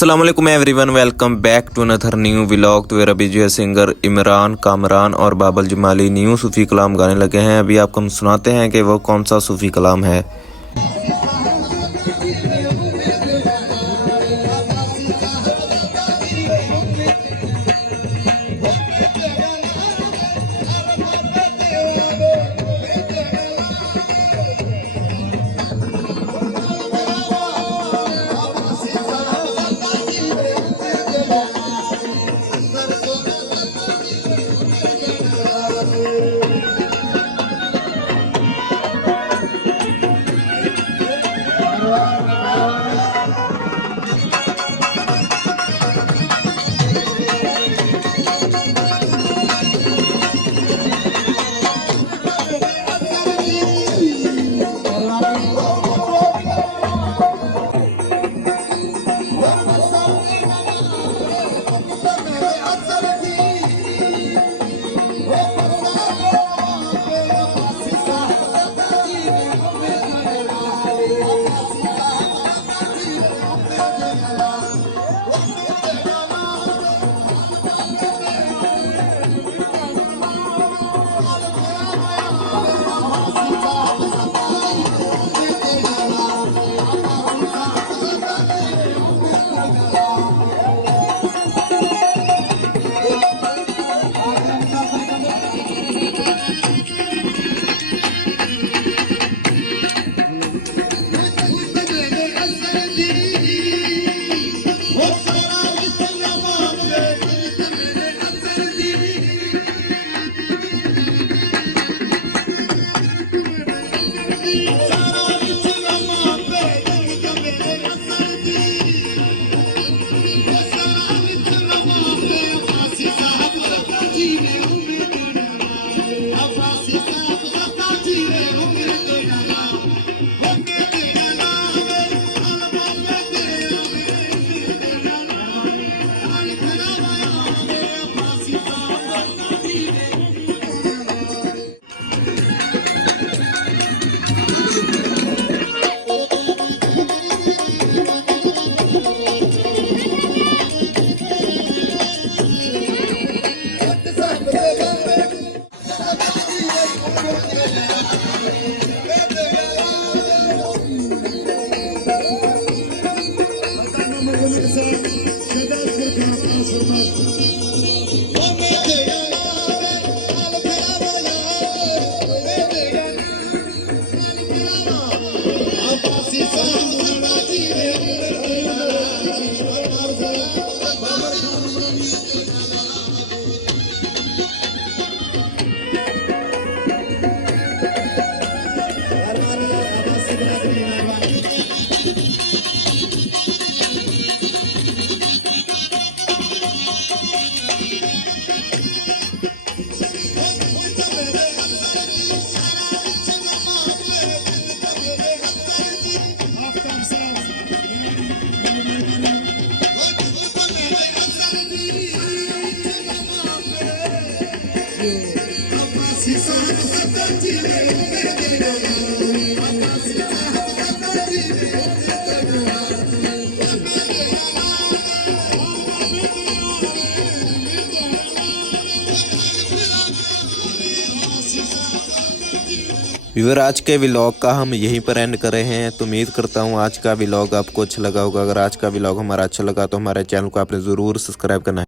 अस्सलाम वालेकुम everyone, welcome back to another new vlog. तो मेरा जो है सिंगर इमरान कामरान और बाबल जमाली न्यू सूफ़ी कलाम गाने लगे हैं। अभी आपको हम सुनाते हैं कि वो कौन सा सूफ़ी कलाम है। व्यूअर, आज के व्लॉग का हम यहीं पर एंड कर रहे हैं। तो उम्मीद करता हूँ आज का व्लॉग आपको अच्छा लगा होगा। अगर आज का व्लॉग हमारा अच्छा लगा तो हमारे चैनल को आपने ज़रूर सब्सक्राइब करना है।